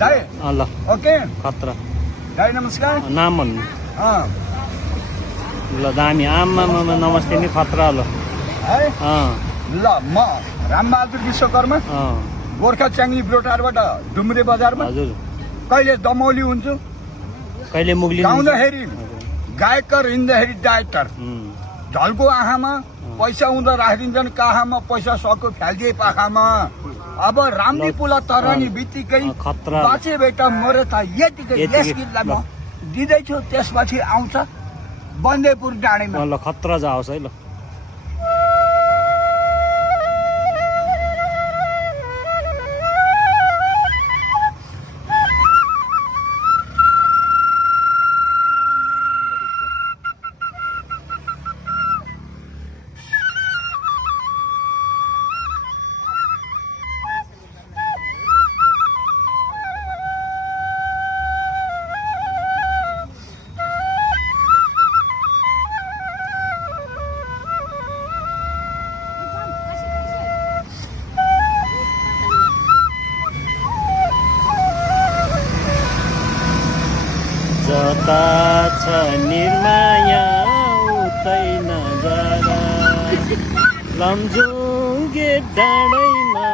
दाइ ल ओके खतरा दाइ नमस्कार नाम भन्नु अँ ल दामी आमा नमस्ते नि खतरा ल है अँ ल म रामबहादुर विश्वकर्मा अँ गोर्खा च्याङ्ली ब्रोटारबाट डुम्रे बजारमा हजुर कहिले दमौली हुन्छु कहिले मुगली गाउँदाखेरि गायकर हिँड्दाखेरि डाइरेक्टर ढलको आँखामा पैसा हुँदा राखिदिन्छन् काखामा पैसा सक्यो फ्याल्दिए पाखामा अब रामली पुला तरानी बित्तिकै खतरा बाँचे बेटा मरे त यतिकै यस गीतलाई म दिँदैछु त्यसपछि आउँछ बन्देपुर डाँडैमा ल खतरा जाओस् है ल जता छ निर्माया उतै नजरा लमजुङ्गे डाँडैमा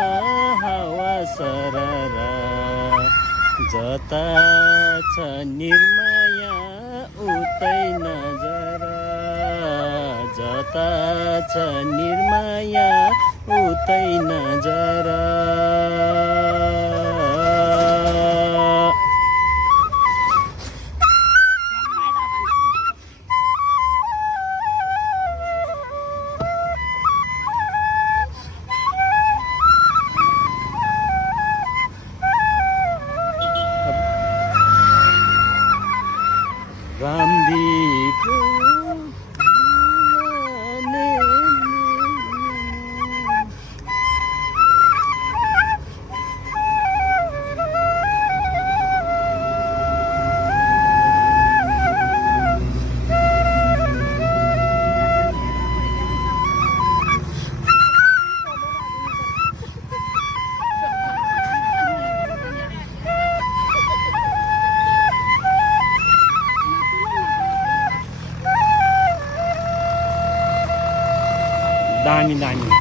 हावा सररा जता छ निर्माया उतै नजरा जता छ निर्माया उतै नजरा रामदीप दामी दामी